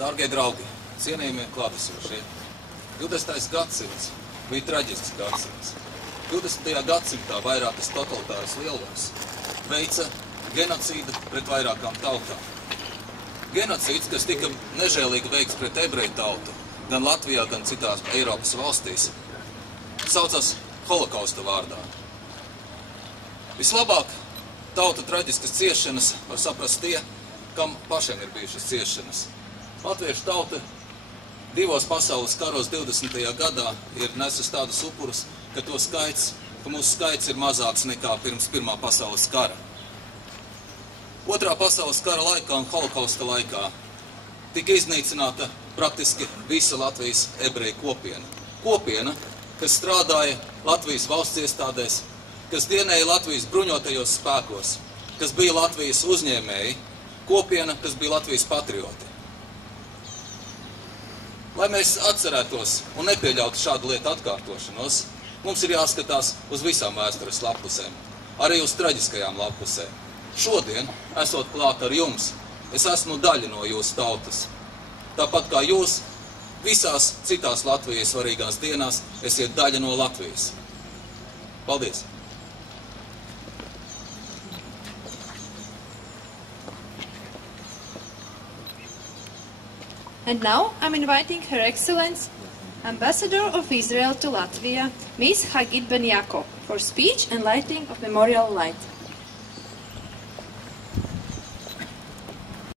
Dārgie draugi, cienījamie klātesošie, 20. gadsimts bija traģisks gadsimts. 20. gadsimtā vairākas totalitāras lielvaras veica genocīdu pret vairākām tautām. Genocīds, kas tika nežēlīgi veikts pret ebreju tautu, gan Latvijā, gan citās Eiropas valstīs, saucas Holokausta vārdā. Vislabāk tautu traģiskas ciešanas var saprast tie, kam pašiem ir bijušas ciešanas. Latviešu tauta 2 pasaules karos 20. gadā ir nesus tādus upurus, ka mūsu skaits ir mazāks nekā pirms 1. pasaules kara. 2. pasaules kara laikā un holokausta laikā tika iznīcināta praktiski visa Latvijas ebreju kopiena. Kopiena, kas strādāja Latvijas valsts iestādēs, kas dienēja Latvijas bruņotajos spēkos, kas bija Latvijas uzņēmēji, kopiena, kas bija Latvijas patrioti. Lai mēs atcerētos un nepieļautu šādu lietu atkārtošanos, mums ir jāskatās uz visām vēstures lapusēm, arī uz traģiskajām lapusēm. Šodien, esot klāt ar jums, es esmu daļa no jūsu tautas. Tāpat kā jūs, visās citās Latvijai svarīgās dienās, esiet daļa no Latvijas. Paldies! And now I'm inviting Her Excellency, Ambassador of Israel to Latvia, Ms. Hagit Ben Yaakov, for speech and lighting of memorial light.